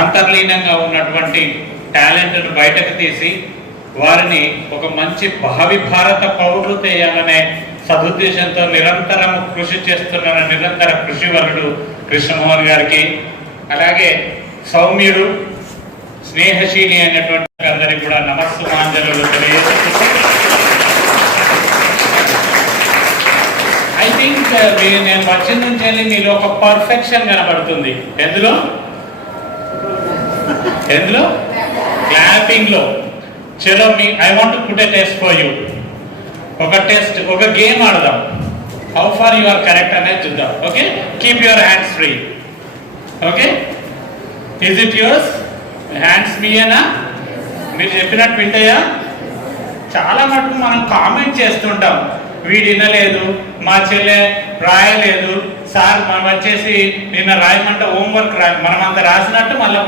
అంతర్లీనంగా ఉన్నటువంటి టాలెంట్ను బయటకు తీసి వారిని ఒక మంచి భావి భారత పౌరులు చేయాలనే సదుద్దేశంతో నిరంతరం కృషి చేస్తున్న నిరంతర కృషివరుడు కృష్ణమోహన్ గారికి, అలాగే సౌమ్యుడు స్నేహశీలి అయినటువంటి అందరికి కూడా నమస్సుమాంజలు తెలియజేస్తూ, ఐ థింక్ నేను వచ్చిన నుంచి వెళ్ళి మీలో ఒక పర్ఫెక్షన్ కనబడుతుంది. ఎందులో క్లాపింగ్ లో. చలో I want to put a test for you. ఒక టెస్ట్, ఒక గేమ్ ఆడదాం. How far you are correct అనేది చూద్దాం. Okay, keep your hands free. Okay, is it yours? Hands మీయేనా? మీరు చెప్పినట్టు వింటాయా? చాలా మటుకు మనం కామెంట్ చేస్తుంటాం, వీడు వినలేదు, మా చెల్లె రాయలేదు, సార్ మనం వచ్చేసి నిన్న రాయమంటే హోంవర్క్ మనం అంత రాసినట్టు మళ్ళీ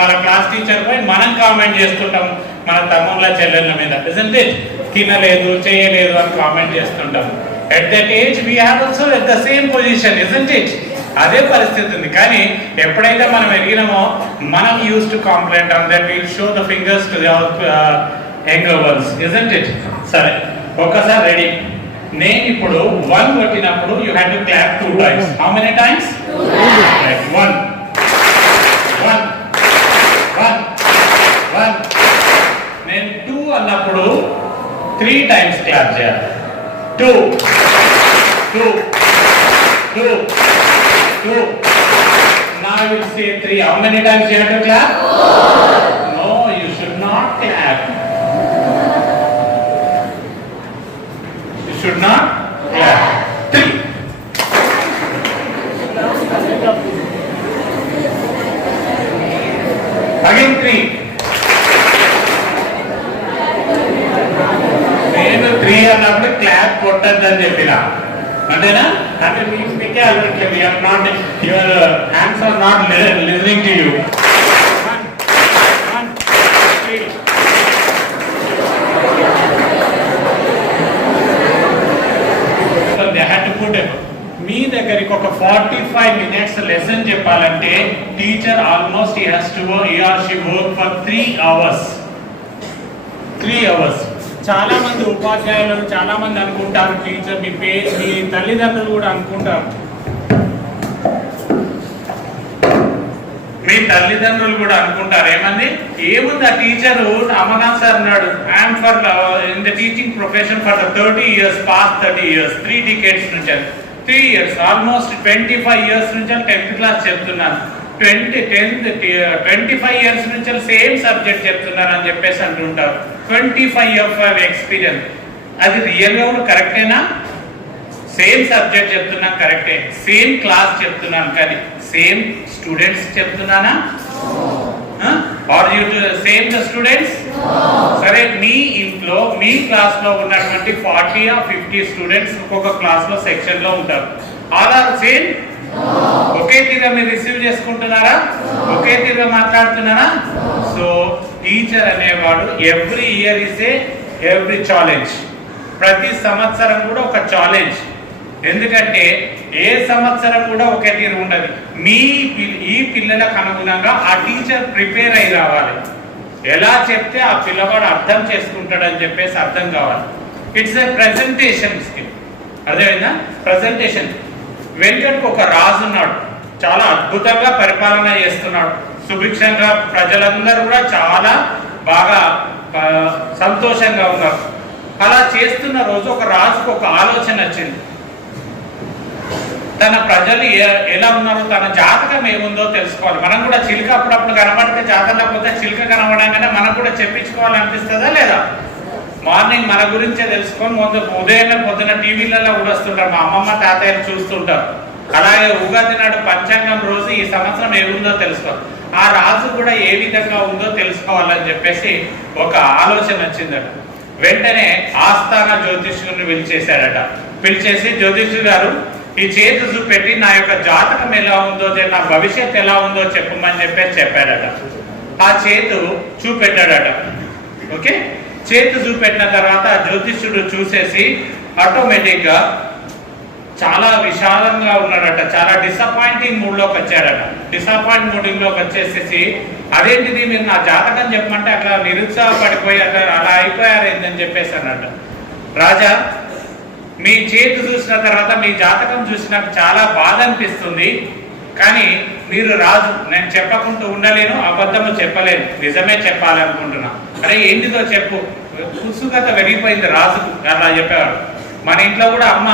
వాళ్ళ క్లాస్ టీచర్ పోయి మనం కామెంట్ చేస్తుంటాం మన తమ్ముళ్ళ చెల్లెళ్ళ మీద. Isn't it? తినలేదు, చేయలేదు అని కామెంట్ చేస్తుంటాం. At that age we have also at the same position, isn't it? అదే పరిస్థితి ఉంది. కానీ ఎప్పుడైతే మనం ఎదిగినామో మనం use to complaint on that, will show the fingers to the younger once, isn't it? సరే, ఒక్కసారి రెడీ. నేను ఇప్పుడు 1 కొట్టినప్పుడు you have to clap 2 times. How many times? 1 1 1 1. నేను 2 అన్నప్పుడు 3 times క్లాప్ చేయాలి. 2 2 2 2. Now I will say 3. How many times you have to clap? No, you should not clap. Should not clap. 3. Again 3. నేను 3 అన్నప్పుడు clap కొట్టద్దని చెప్పిన, అంతేనా? అంటే మీకే అలర్ట్లేదు, your hands are not listening to you. మీ దగ్గరికి ఒక 45 minutes లెసన్ చెప్పాలంటే teacher almost he or she work for 3 hours. 3 hours. చాలా మంది ఉపాధ్యాయులు చాలా మంది అనుకుంటారు, టీచర్ మీ తల్లిదండ్రులు కూడా అనుకుంటారు, మీ తల్లిదండ్రులు కూడా అనుకుంటారు ఏముంది ఆ టీచరు అమర్నాథ్ సార్ అన్నాడు, I'm for in the teaching profession for the 30 years, past 30 years, 3 decades నుంచి 3 years, ఆల్మోస్ట్ 25 years నుంచి 10th క్లాస్ చెప్తున్నాను, 25 years నుంచి సేమ్ సబ్జెక్ట్ చెప్తున్నారు అని చెప్పేసి అంటుంటారు. 25 years of experience. అది రియల్గా కూడా కరెక్టేనా? సేమ్ సబ్జెక్ట్ చెప్తున్నాను కరెక్టే, సేమ్ క్లాస్ చెప్తున్నాను, కానీ సేమ్ స్టూడెంట్స్ చెప్తున్నానా? Are you same the students? సరే, మీ ఇంట్లో మీ క్లాస్ లో ఉన్నటువంటి 40 or 50 స్టూడెంట్స్ ఒక్కొక్క క్లాస్ లో సెక్షన్ లో ఉంటారు. All are same? ఒకే తీరుగా మీరు రిసీవ్ చేసుకుంటున్నారా? ఒకే తీరుగా మాట్లాడుతున్నారా? సో టీచర్ అనేవాడు every year is every challenge. ప్రతి సంవత్సరం కూడా ఒక ఛాలెంజ్. ఎందుకంటే ఏ సంవత్సరం కూడా ఒకే తీరు ఉండదు. ఈ పిల్లలకు అనుగుణంగా ఆ టీచర్ ప్రిపేర్ అయి రావాలి. ఎలా చెప్తే ఆ పిల్లవాడు అర్థం చేసుకుంటాడని చెప్పేసి అర్థం కావాలి. It's a presentation skill. అదేవిధంగా ప్రెజెంటేషన్. వెంకట్కు ఒక రాజు ఉన్నాడు, చాలా అద్భుతంగా పరిపాలన చేస్తున్నాడు, సుభిక్షంగా ప్రజలందరూ కూడా చాలా బాగా సంతోషంగా ఉన్నారు. అలా చేస్తున్న రోజు ఒక రాజుకు ఒక ఆలోచన వచ్చింది. తన ప్రజలు ఎలా ఉన్నారో, తన జాతకం ఏముందో తెలుసుకోవాలి. మనం కూడా చిలుక అప్పుడప్పుడు కనబడితే జాతరలో పోతే చిలుక కనబడంగానే మనం కూడా చెప్పించుకోవాలనిపిస్తుందా లేదా? మార్నింగ్ మన గురించే తెలుసుకొని ఉదయం పొద్దున టీవీలలో కూడా వస్తుంటారు, మా అమ్మమ్మ తాతయ్యలు చూస్తుంటారు. అలాగే ఉగాది నాడు పంచాంగం రోజు ఈ సంవత్సరం ఏముందో తెలుసుకోవాలి. ఆ రాజు కూడా ఏ విధంగా ఉందో తెలుసుకోవాలని చెప్పేసి ఒక ఆలోచన వచ్చిందట. వెంటనే ఆస్థాన జ్యోతిష్యుని పిలిచేశాడట. పిలిచేసి, జ్యోతిష్యు గారు ఈ చేతి చూపెట్టి నా యొక్క జాతకం ఎలా ఉందో, నా భవిష్యత్ ఎలా ఉందో చెప్పమని చెప్పాడట. ఆ చేతు చూపెట్టాడట. ఓకే, చేతు చూపెట్టిన తర్వాత జ్యోతిష్యుడు చూసేసి ఆటోమేటిక్గా చాలా విషాదంగా ఉన్నాడట, చాలా డిసప్పాయింటింగ్ మూడ్లోకి వచ్చాడట. డిసప్పాయింట్ మూడ్లోకి వచ్చేసేసి అదేంటిది మీరు నా జాతకం చెప్పమంటే అట్లా నిరుత్సాహపడిపోయి అలా అయిపోయారు ఏంటని చెప్పేసి అన్నట. రాజా, మీ చేతి చూసిన తర్వాత మీ జాతకం చూసి నాకు చాలా బాధ అనిపిస్తుంది, కానీ మీరు రాజు, నేను చెప్పకుండా ఉండలేను, అబద్ధము చెప్పలేను, నిజమే చెప్పాలనుకుంటున్నా. అరే ఏంటిదో చెప్పు. ఉత్సుకత వెలిగిపోయింది రాజుకు. అలా చెప్పేవాడు. మన ఇంట్లో కూడా అమ్మ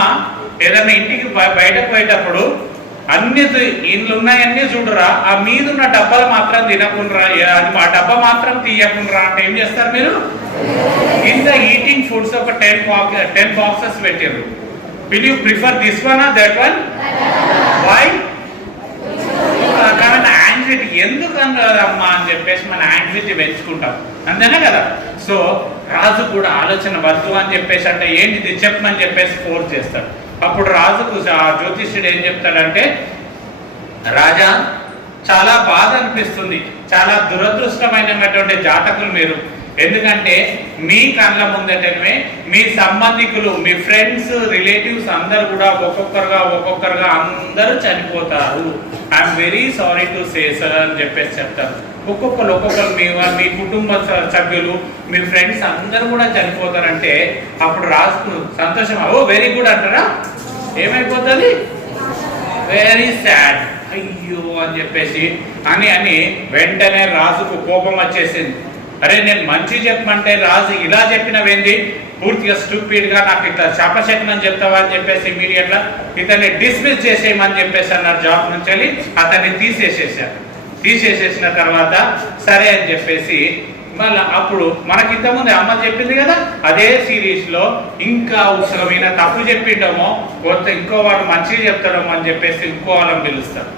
ఏదైనా ఇంటికి బయటకు పోయేటప్పుడు అన్ని ఇండ్లు ఉన్నాయన్నీ చూడరా, ఆ మీద ఉన్న డబ్బాలు మాత్రం తినకుండా, అది ఆ డబ్బా మాత్రం తీయకుండా అంటే ఏం చేస్తారు మీరు? ఇన్ ద ఈటింగ్ ఫుడ్స్ ఒక 10 బాక్సెస్ పెట్టారు. Will you prefer this one or that one? Why? కానీ యాంగ్జైటీ ఎందుకు అమ్మా అని చెప్పేసి మన యాంగ్జైటీ పెంచుకుంటాం, అంతేనా కదా? సో రాజు కూడా ఆలోచన వద్దు అని చెప్పేసి అంటే ఏంటిది చెప్పమని చెప్పేసి ఫోర్స్ చేస్తాడు. అప్పుడు రాజుకు జ్యోతిష్యుడు ఏం చెప్తాడంటే, రాజా చాలా బాధ అనిపిస్తుంది, చాలా దురదృష్టమైనటువంటి జాతకులు మీరు. ఎందుకంటే మీ కళ్ళ ముందటమే మీ సంబంధికులు, మీ ఫ్రెండ్స్, రిలేటివ్స్ అందరు కూడా ఒక్కొక్కరుగా అందరూ చనిపోతారు. I'm very sorry to say sir అని చెప్పేసి చెప్తారు. ఒక్కొక్కరు మీ కుటుంబ సభ్యులు, మీ ఫ్రెండ్స్ అందరూ కూడా చనిపోతారంటే అప్పుడు రాజుకు సంతోషం. ఓ వెరీ గుడ్ అంటారా? ఏమైపోతుంది? వెరీ సాడ్, అయ్యో అని చెప్పేసి అని వెంటనే రాజుకు కోపం వచ్చేసింది. అరే నేను మంచి చెప్పమంటే రాజు ఇలా చెప్పినవేంది, పూర్తిగా స్టూపిడ్గా నాకు ఇట్లా శాపశకనం చెప్తావా అని చెప్పేసి ఇమీడియట్గా ఇతన్ని డిస్మిస్ చేసేయమని చెప్పేసి అన్నారు. జాబ్ నుంచి వెళ్ళి అతన్ని తీసేసేసిన తర్వాత సరే అని చెప్పేసి మళ్ళీ అప్పుడు మనకింతకుముందు అమ్మ చెప్పింది కదా, అదే సిరీస్లో ఇంకా ఉత్సవమైన తప్పు చెప్పిండమో ఇంకో వాడు మంచిగా చెప్తాడమో అని చెప్పేసి ఇంకో వాళ్ళని పిలుస్తారు.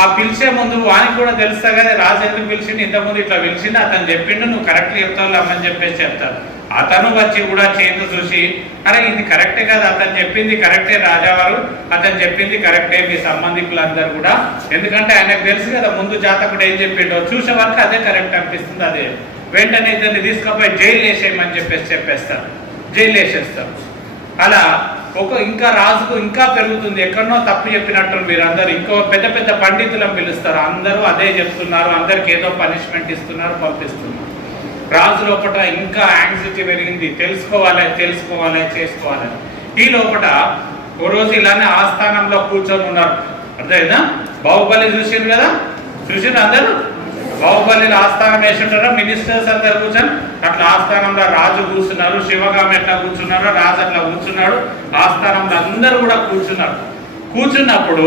ఆ పిలిచే ముందు వానికి కూడా తెలుస్తా కదా రాజు ఎందుకు పిలిచిండు, ఇంతకుముందు ఇట్లా పిలిచిండు, అతను చెప్పిండు, నువ్వు కరెక్ట్ చెప్తావు అమ్మని చెప్పేసి చెప్తారు. అతను వచ్చి కూడా చేతి చూసి అరే ఇది కరెక్టే కదా, అతను చెప్పింది కరెక్టే రాజావారు, అతను చెప్పింది కరెక్టే, మీ సంబంధికులందరూ కూడా, ఎందుకంటే ఆయనకు తెలుసు కదా ముందు జాతకుడు ఏం చెప్పిండో, చూసే వరకు అదే కరెక్ట్ అనిపిస్తుంది. అదే వెంటనే ఇతన్ని తీసుకుపోయి జైలు వేసేయమని చెప్పేస్తారు, జైలు వేసేస్తారు. అలా ఇంకా రాజుకు ఇంకా పెరుగుతుంది, ఎక్కడనో తప్పు చెప్పినట్టు మీరందరూ ఇంకో పెద్ద పెద్ద పండితులను పిలుస్తారు, అందరూ అదే చెప్తున్నారు, అందరికి ఏదో పనిష్మెంట్ ఇస్తున్నారు, పంపిస్తున్నారు. రాజు లోపల ఇంకా యాంగ్జైటీ పెరిగింది, తెలుసుకోవాలి చేసుకోవాలి. ఈ లోపల ఓ రోజు ఇలానే ఆస్థానంలో కూర్చొని ఉన్నారు. అర్థమైందా? బాహుబలి చూసిండ్రు కదా, చూసిండ్రు అందరూ. బాహుబలిలో ఆస్థానం వేసింటారా, మినిస్టర్స్ అందరు కూర్చొని అట్లా ఆస్థానంలో రాజు కూర్చున్నారు, శివగామి ఎట్లా కూర్చున్నారో రాజు అట్లా కూర్చున్నాడు, ఆస్థానంలో అందరూ కూడా కూర్చున్నప్పుడు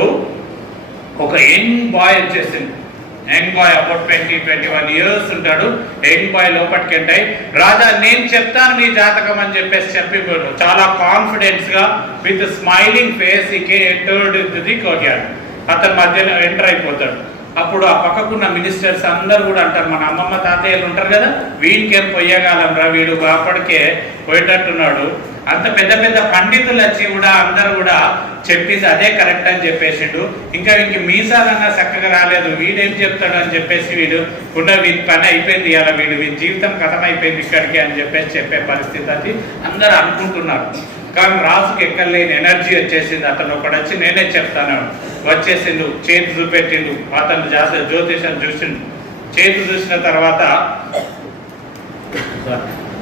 ఒక యంగ్ బాయ్ వచ్చేసింది. యంగ్ బాయ్ అబౌట్ 20-21 ఇయర్స్ ఉంటాడు. యంగ్ బాయ్ లోపలికి ఎంటాయి, రాజా నేను చెప్తాను మీ జాతకం అని చెప్పేసి చెప్పిపోయాడు. చాలా కాన్ఫిడెన్స్ గా with smiling face the courtyard అతని మధ్యలో ఎంటర్ అయిపోతాడు. అప్పుడు ఆ పక్కకున్న మినిస్టర్స్ అందరూ కూడా అంటారు, మన అమ్మమ్మ తాతయ్యలు ఉంటారు కదా, వీడికేం పొయ్యగాలం రా, వీడు అప్పటికే పోయేటట్టున్నాడు. అంత పెద్ద పెద్ద పండితులు వచ్చి కూడా అందరూ కూడా చెప్పింది అదే కరెక్ట్ అని చెప్పేసిండు. ఇంకా మీసాలన్నా చక్కగా రాలేదు, వీడేం చెప్తాడు అని చెప్పేసి వీడి పని అయిపోయింది, ఇలా వీడి జీవితం కథం అయిపోయింది ఇక్కడికి అని చెప్పేసి చెప్పే పరిస్థితి అది అందరూ అనుకుంటున్నారు. కానీ రాజుకి ఎక్కలేని ఎనర్జీ వచ్చేసింది. అతను ఒకటి వచ్చి నేనే చెప్తాను వచ్చేసిండు, చేతి చూపెట్టిండు, అతను జ్యోతిషం చూసిండు. చేతి చూసిన తర్వాత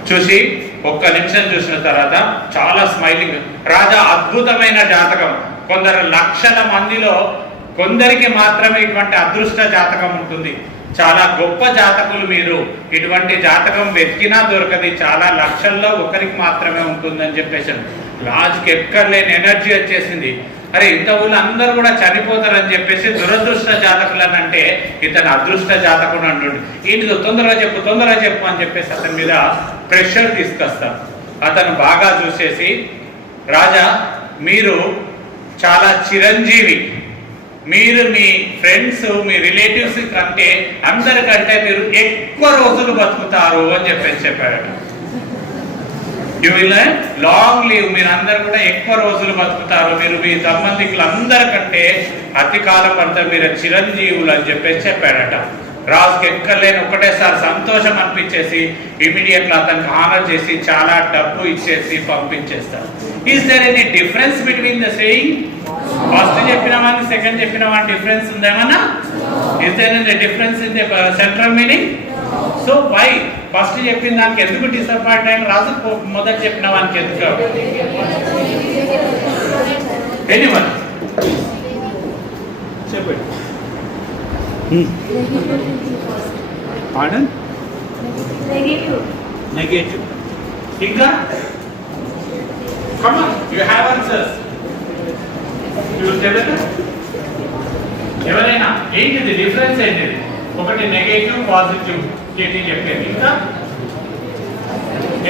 చూసి ఒక్క నిమిషం చూసిన తర్వాత చాలా స్మైలింగ్, రాజా అద్భుతమైన జాతకం, కొందరు లక్షల మందిలో కొందరికి మాత్రమే ఇటువంటి అదృష్ట జాతకం ఉంటుంది, చాలా గొప్ప జాతకులు మీరు, ఇటువంటి జాతకం వెతికినా దొరకది, చాలా లక్షల్లో ఒకరికి మాత్రమే ఉంటుందని చెప్పేసి రాజుకి ఎక్కర్లేని ఎనర్జీ వచ్చేసింది. అరే ఇంత ఊళ్ళో అందరూ కూడా చనిపోతారని చెప్పేసి దురదృష్ట జాతకులు అని అంటే ఇతను అదృష్ట జాతకుడు అంటుండే. ఏంటిదో తొందరగా చెప్పు అని చెప్పేసి అతని మీద ప్రెషర్ తీసుకొస్తారు. అతను బాగా చూసేసి, రాజా మీరు చాలా చిరంజీవి, మీరు మీ ఫ్రెండ్స్ మీ రిలేటివ్స్ కంటే అందరికంటే మీరు ఎక్కువ రోజులు బతుకుతారు అని చెప్పాడట. యూ విల్ లాంగ్ లీవ్, మీరు అందరు కూడా ఎక్కువ రోజులు బతుకుతారు, మీరు మీ సంబంధికులు అందరికంటే అతి కాలం అంతా మీరు చిరంజీవులు అని చెప్పాడట. రాజుకి ఎక్కలేని ఒకటేసారి సంతోషం అనిపించేసి ఇమీడియట్గా అతనికి ఆనర్ చేసి చాలా డబ్బు ఇచ్చేసి పంపించేస్తారు. Is there any difference between the saying first చెప్పిన వాడిని సెకండ్ చెప్పిన వాడి డిఫరెన్స్ ఉందేమన్నా? Is there any difference in the central meaning? So why first చెప్పిన దానికి ఎందుకు డిసప్పాయింట్ అయిన రాజు, మొదటి చెప్పిన వానికి ఎందుకు? ఎనీవన్ చెప్పండి. పార్డన్? నెగటివ్. ఇంకా come on, you have answers. You tell me. ఎవరైనా ఏంటిది డిఫరెన్స్ ఏంటిది? ఒకటి నెగటివ్ పాజిటివ్ కేటీ చెప్పేది. ఇంకా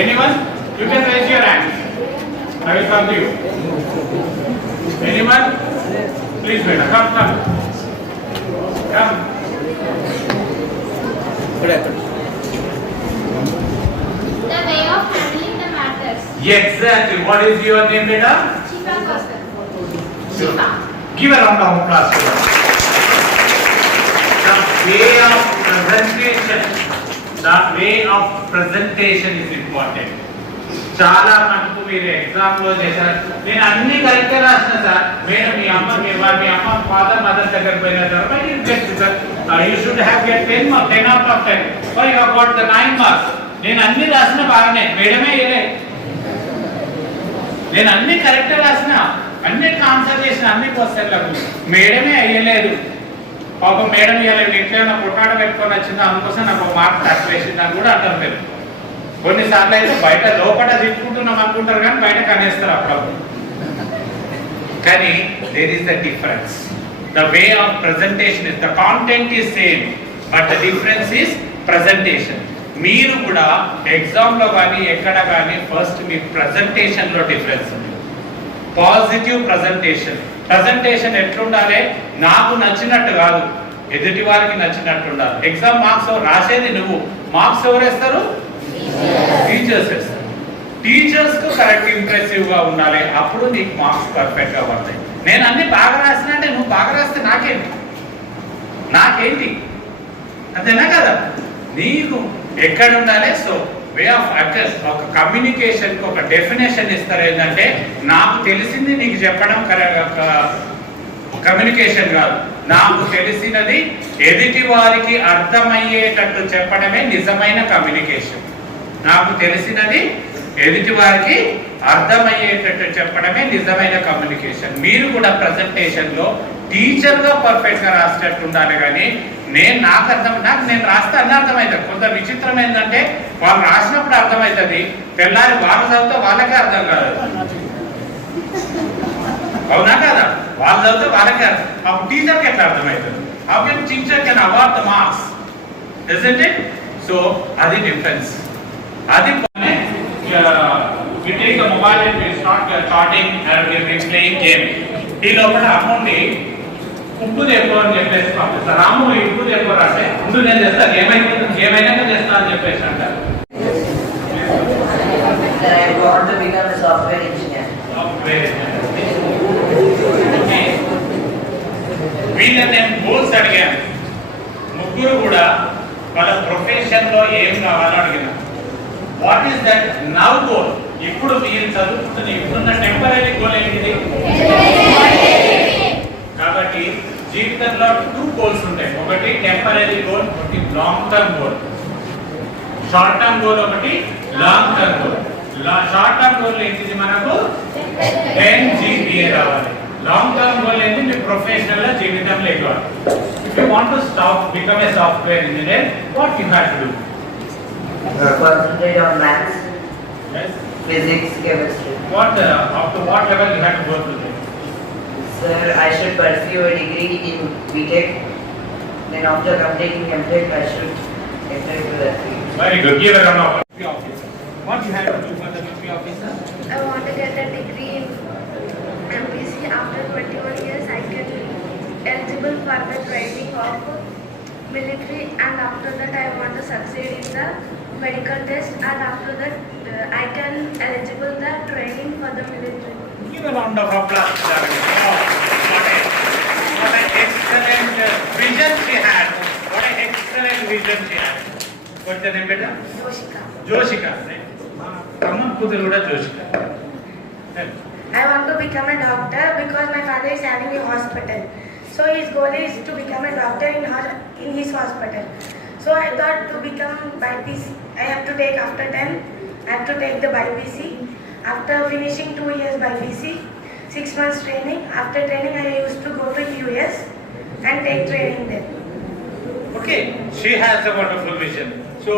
anyone? You can rise your hand. I will come to you. Anyone? Please beta come come come. The way of handling the matters. Exactly. What is your name, beta? Shiva Kaushal. Shiva. Give a round of applause to her. The way of presentation. The way of presentation is important. చాలా మటుకు మీరు exam లో చేశారు. నేను అన్ని correct రాసిన sir. Madam మీ అమ్మ మీ అమ్మ ఫాదర్ మదర్ దగ్గర పోయిన తర్వాత you should have get 10 out of 10. Why you have got the 9 marks? నేను అన్ని రాసిన బాగానే, మేడమే ఇలే. నేను అన్ని కరెక్ట్ రాసిన, అన్నిటికి ఆన్సర్ చేసిన, అన్ని క్వశ్చన్లకు మేడమే అయ్యలేదు. పాపం మేడం ఇవ్వలేదు, ఇంట్లో పుట్టాడ పెట్టుకొని వచ్చింది, అందుకోసం నాకు ఒక మార్క్ తక్కువ వేసింది అని కూడా అంటారు మీరు. కొన్నిసార్లు అయితే బయట లోపల తిట్టుకుంటున్నాం అనుకుంటారు కానీ బయట కనేస్తారు అప్పుడప్పుడు. కానీ there is the difference. The way of presentation is the content is same but the difference is presentation. మీరు కూడా ఎగ్జామ్ లో కానీ ఎక్కడ కానీ ఫస్ట్ మీ ప్రెజెంటేషన్ లో డిఫరెన్స్ ఉంది. Positive presentation. ప్రెజెంటేషన్ ఎట్లుండాలి? నాకు నచ్చినట్టు కాదు, ఎదుటి వారికి నచ్చినట్టు ఉండాలి. ఎగ్జామ్ మార్క్స్ రాసేది నువ్వు, మార్క్స్ ఎవరు వేస్తారు? టీచర్స్ వేస్తారు. టీచర్స్ కు కరెక్ట్ ఇంప్రెసివ్ గా ఉండాలి, అప్పుడు నీకు మార్క్స్ పర్ఫెక్ట్ గా పడతాయి. నేను అన్ని బాగా రాసిన అంటే నువ్వు బాగా రాస్తే నాకేంటి అంతేనా కదా? నీకు ఎక్కడ ఉండాలి? సో వే ఆఫ్ అడ్రస్, ఒక కమ్యూనికేషన్ కి ఒక డెఫినేషన్ ఇస్తారు. ఏంటంటే నాకు తెలిసింది నీకు చెప్పడం కమ్యూనికేషన్ కాదు, నాకు తెలిసినది ఎదుటి వారికి అర్థమయ్యేటట్టు చెప్పడమే నిజమైన కమ్యూనికేషన్. నాకు తెలిసినది ఎదుటి వారికి అర్థమయ్యేటట్టు చెప్పడమే నిజమైన కమ్యూనికేషన్. మీరు కూడా ప్రెజెంటేషన్ లో టీచర్ గా పర్ఫెక్ట్ గా రాసేటట్టు ఉండాలి. కానీ నాకు నేను రాస్తే అన్నీ అర్థమవుతుంది. కొంత విచిత్రం ఏంటంటే వాళ్ళు రాసినప్పుడు అర్థమవుతుంది, తెల్లారి వాళ్ళు చదివితే వాళ్ళకే అర్థం కాదు. అవునా కదా? వాళ్ళు చదివితే వాళ్ళకే అర్థం, అప్పుడు టీచర్కి ఎట్లా అర్థమవుతుంది? అప్పుడు teacher can award the marks, isn't it? So అది డిఫరెన్స్. అది we take the mobile and we start charting and we will playing game. ఈ లోపల అమ్ముండి ఉప్పు తెప్పు అని చెప్పేసి పంపిస్తారు. రాము ఉప్పు తెప్పు అంటే ముందు నేను చేస్తాను, ఏమైనా చేస్తా అని చెప్పేసి అంటారు. వీళ్ళని నేను గోల్స్ అడిగాను. ముగ్గురు కూడా వాళ్ళ ప్రొఫెషన్ లో ఏం కావాలో అడిగినా. What is that now goal? ఇప్పుడు మీరు చదువుతున్న ఇప్పుడున్న టెంపరీ గోల్ ఏంటిది? కాబట్టి జీవితంలో 2 గోల్స్ ఉంటాయి. ఒకటి టెంపరీ గోల్, ఒకటి long term goal. Short term goal ఒకటి, long term goal. Short term goal ఏంటిది? మనకు 10 GPA రావాలి. లాంగ్ టర్మ్ గోల్ ఏంటి? మీ ప్రొఫెషనల్ జీవితంలో ఎక్కాలి. If you want to become a software engineer, what you have to do? Concentrate on maths, Yes. physics, chemistry. What up to what level you have to go to there? Sir, I should pursue a degree in BTech. Then after completing MTech, I should enter into that field. Very good. Give a round of applause. What you have to do for the BP officer? I want to get a degree in MPC. After 21 years, I can eligible for the training of military, and after that, I want to succeed in the medical test, and after that, I can eligible the training for the military. Give a round of applause. Oh, what an excellent vision she had. What an excellent vision she had. What's the name, beta? Joshika. Joshika. Come on, Kudu Joshika. I want to become a doctor because my father is having a hospital. So his goal is to become a doctor in his hospital. So I thought to become BPC, I have to take after 10, I have to take the BPC. After finishing 2 years BPC, 6 months training. After training, I used to go to US and take training there. Okay, she has a wonderful vision. So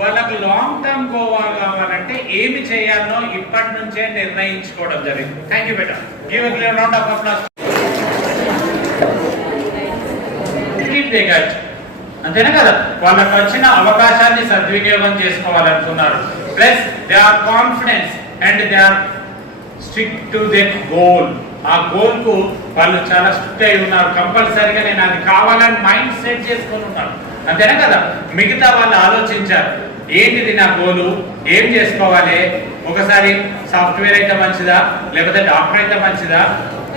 వాళ్ళకి long term goal కావాలంటే ఏమి చేయాలో ఇప్పటి నుంచే నిర్ణయించుకోవడం జరిగింది. Thank you beta. Give a clear round of applause. అంతేనా కదా, వాళ్ళకి వచ్చిన అవకాశాన్ని సద్వినియోగం చేసుకోవాలనుకున్నారు. Plus they are confidence and they are strict to that goal. ఆ గోల్ కు వాళ్ళు చాలా స్ట్రిక్ట్ అయి ఉన్నారు. కంపల్సరీగా నేను అది కావాలని మైండ్ సెట్ చేసుకొని ఉన్నారు. అంతేనా కదా, మిగతా వాళ్ళు ఆలోచించారు ఏంటిది నా గోలు, ఏం చేసుకోవాలి, ఒకసారి సాఫ్ట్వేర్ అయితే మంచిదా, లేకపోతే డాక్టర్ అయితే మంచిదా,